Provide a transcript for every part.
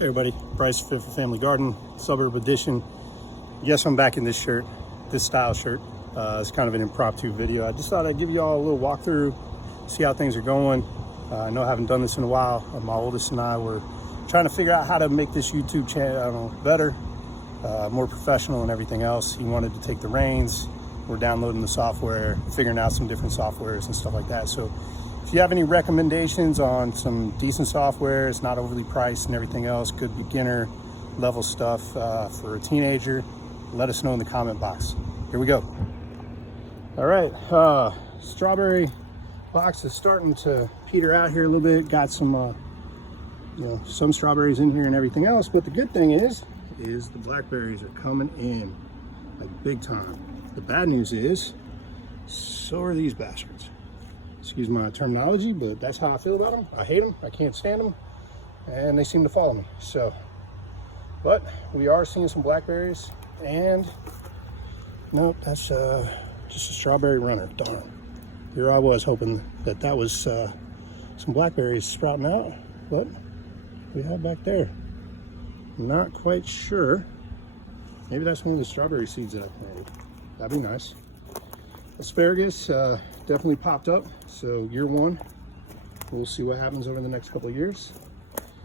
Hey everybody, Bryce Fit for Family Garden, Suburb Edition. Yes, I'm back in this shirt, this style shirt. It's kind of an impromptu video. I just thought I'd give you all a little walkthrough, see how things are going. I know I haven't done this in a while. My oldest and I were trying to figure out how to make this YouTube channel better, more professional and everything else. He wanted to take the reins. We're downloading the software, figuring out some different softwares and stuff like that. So if you have any recommendations on some decent software, it's not overly priced and everything else, good beginner level stuff for a teenager, let us know in the comment box. Here we go. All right, strawberry box is starting to peter out here a little bit. Got some, some strawberries in here and everything else. But the good thing is the blackberries are coming in like big time. The bad news is, so are these bastards. Excuse my terminology, but that's how I feel about them. I hate them, I can't stand them, and they seem to follow me. So, but we are seeing some blackberries, and nope, that's just a strawberry runner. Darn. Here I was hoping that was some blackberries sprouting out, but we have back there. Not quite sure. Maybe that's one of the strawberry seeds that I planted. That'd be nice. Asparagus definitely popped up, so year one. We'll see what happens over the next couple of years.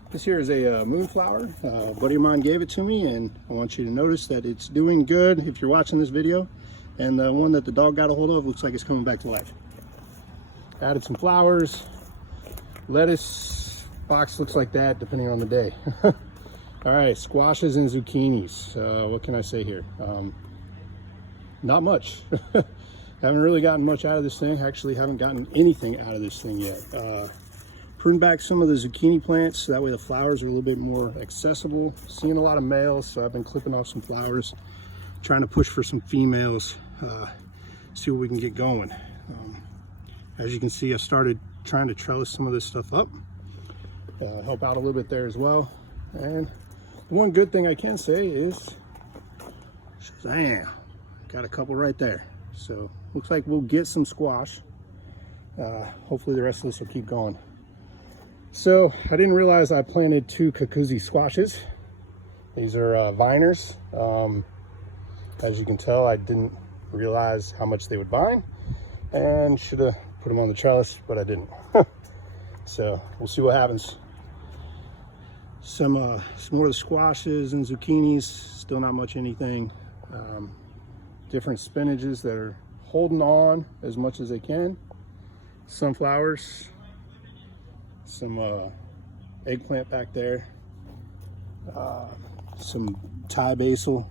This here is a moonflower. A buddy of mine gave it to me, and I want you to notice that it's doing good if you're watching this video. And the one that the dog got a hold of looks like it's coming back to life. Added some flowers, lettuce, box looks like that depending on the day. All right, squashes and zucchinis. What can I say here? Not much. Haven't really gotten much out of this thing. Actually, haven't gotten anything out of this thing yet. Pruned back some of the zucchini plants so that way the flowers are a little bit more accessible. Seeing a lot of males, so I've been clipping off some flowers, trying to push for some females, see what we can get going. As you can see, I started trying to trellis some of this stuff up, help out a little bit there as well. And one good thing I can say is, Shazam, got a couple right there. So looks like we'll get some squash. Hopefully the rest of this will keep going. So I didn't realize I planted 2 Kakuzi squashes. These are viners. As you can tell, I didn't realize how much they would vine and should have put them on the trellis, but I didn't. So we'll see what happens. Some more of the squashes and zucchinis, still not much anything. Different spinaches that are holding on as much as they can. Sunflowers, some eggplant back there, some Thai basil,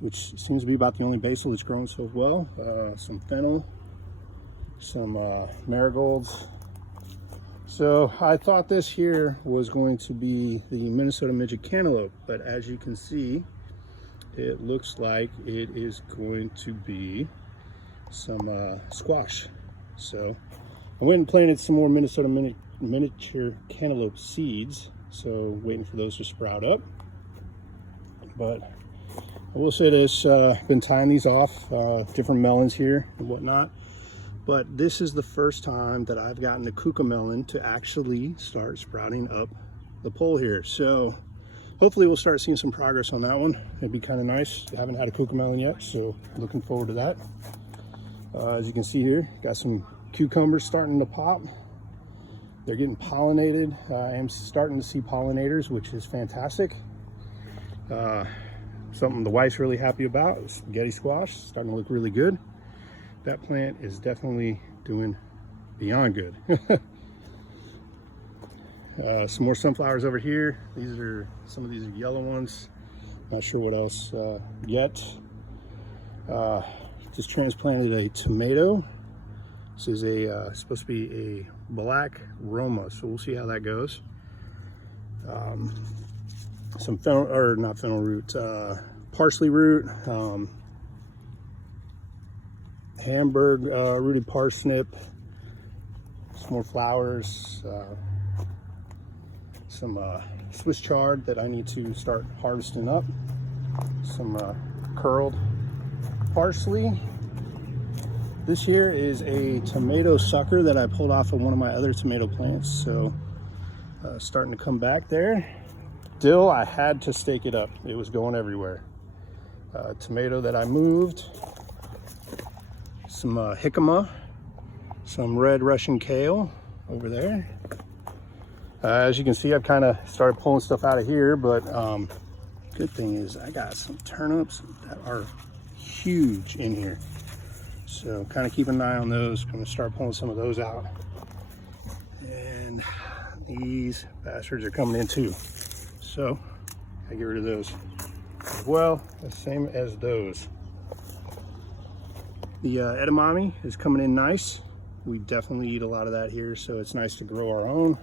which seems to be about the only basil that's growing so well. Some fennel, some marigolds. So I thought this here was going to be the Minnesota midget cantaloupe, but as you can see, it looks like it is going to be some squash. So I went and planted some more Minnesota miniature cantaloupe seeds, so waiting for those to sprout up. But I will say this, been tying these off, different melons here and whatnot, but this is the first time that I've gotten the kuka melon to actually start sprouting up the pole here. So hopefully we'll start seeing some progress on that one. It'd be kind of nice. I haven't had a kuka melon yet, so looking forward to that. As you can see here, got some cucumbers starting to pop. They're getting pollinated. I am starting to see pollinators, which is fantastic. Something the wife's really happy about. Spaghetti squash, starting to look really good. That plant is definitely doing beyond good. Some more sunflowers over here. Some of these are yellow ones. Not sure what else yet. Just transplanted a tomato. This is supposed to be a black Roma, so we'll see how that goes. Some fennel, or not fennel root, parsley root, Hamburg rooted parsnip, some more flowers, some Swiss chard that I need to start harvesting up, some curled parsley. This here is a tomato sucker that I pulled off of one of my other tomato plants, so starting to come back there. dill, I had to stake it up. It was going everywhere. Tomato that I moved, some jicama, some red Russian kale over there. As you can see, I've kind of started pulling stuff out of here, but good thing is I got some turnips that are huge in here. So kind of keep an eye on those. I'm gonna start pulling some of those out. And these bastards are coming in too. So I get rid of those as well, the same as those. The edamame is coming in nice. We definitely eat a lot of that here, so it's nice to grow our own.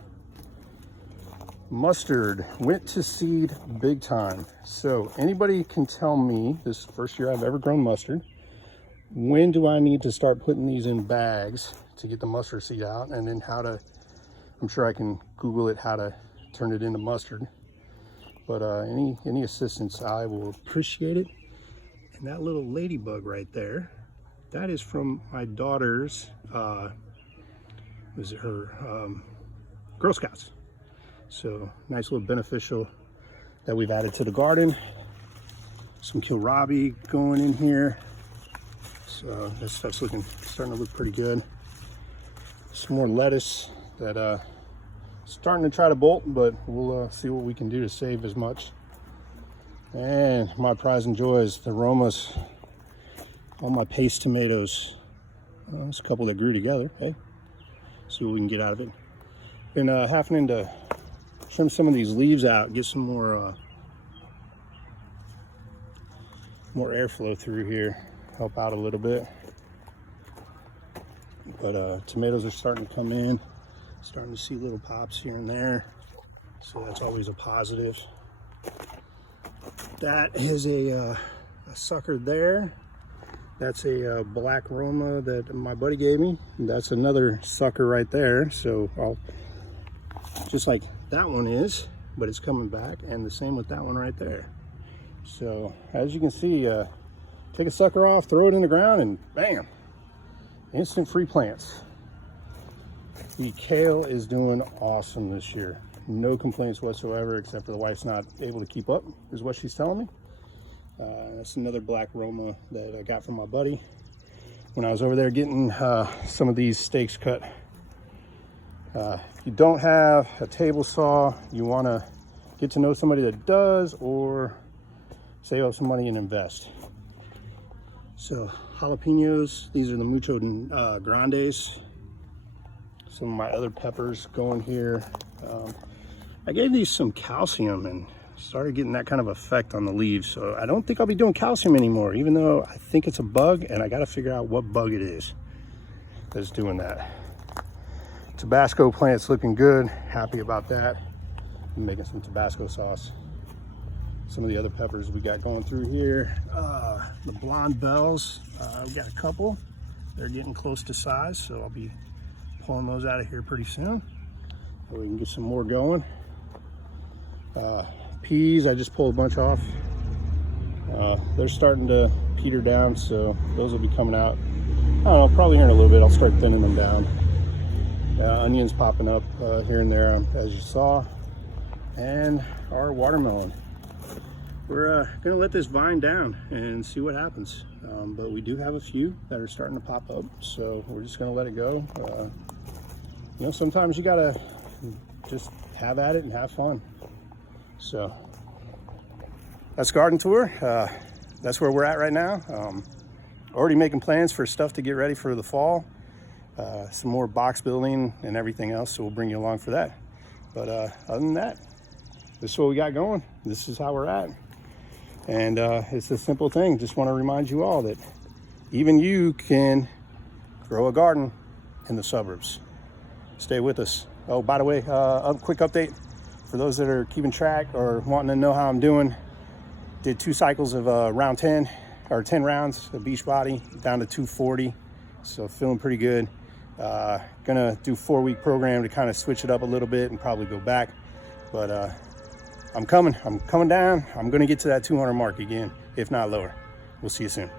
Mustard went to seed big time. So anybody can tell me, this is the first year I've ever grown mustard, when do I need to start putting these in bags to get the mustard seed out, and then how to, I'm sure I can Google it, how to turn it into mustard. But any assistance, I will appreciate it. And that little ladybug right there, that is from my daughter's, was it her Girl Scouts. So nice little beneficial that we've added to the garden. Some kohlrabi going in here. So this stuff's starting to look pretty good. Some more lettuce that starting to try to bolt, but we'll see what we can do to save as much. And my prize and joys, the aromas, all my paste tomatoes. There's a couple that grew together. Hey, see what we can get out of it. Been having to trim some of these leaves out, get some more airflow through here, help out a little bit. But tomatoes are starting to come in, starting to see little pops here and there, so that's always a positive. That is a sucker there. That's a black Roma that my buddy gave me. That's another sucker right there. So I'll, just like that one is, but it's coming back, and the same with that one right there. So as you can see, take a sucker off, throw it in the ground, and bam, instant free plants. The kale is doing awesome this year. No complaints whatsoever, except for the wife's not able to keep up, is what she's telling me. That's another black Roma that I got from my buddy when I was over there getting some of these steaks cut. If you don't have a table saw, you want to get to know somebody that does, or save up some money and invest. So jalapenos, these are the mucho grandes. Some of my other peppers going here. I gave these some calcium and started getting that kind of effect on the leaves. So I don't think I'll be doing calcium anymore, even though I think it's a bug, and I got to figure out what bug it is that's doing that. Tabasco plant's looking good. Happy about that. I'm making some Tabasco sauce. Some of the other peppers we got going through here. The blonde bells, we got a couple. They're getting close to size, so I'll be pulling those out of here pretty soon, so we can get some more going. Peas, I just pulled a bunch off. They're starting to peter down, so those will be coming out. I don't know, probably here in a little bit. I'll start thinning them down. Onions popping up here and there, as you saw. And our watermelon. We're gonna let this vine down and see what happens. But we do have a few that are starting to pop up, so we're just gonna let it go. You know, sometimes you gotta just have at it and have fun. So that's garden tour. That's where we're at right now. Already making plans for stuff to get ready for the fall. Some more box building and everything else, so we'll bring you along for that. But other than that, this is what we got going. This is how we're at. And it's a simple thing. Just want to remind you all that even you can grow a garden in the suburbs. Stay with us. Oh, by the way, a quick update for those that are keeping track or wanting to know how I'm doing. Did 2 cycles of round 10, or 10 rounds of beach body, down to 240. So feeling pretty good. Gonna do 4-week program to kind of switch it up a little bit and probably go back. But I'm coming down. I'm gonna get to that 200 mark again, if not lower. We'll see you soon.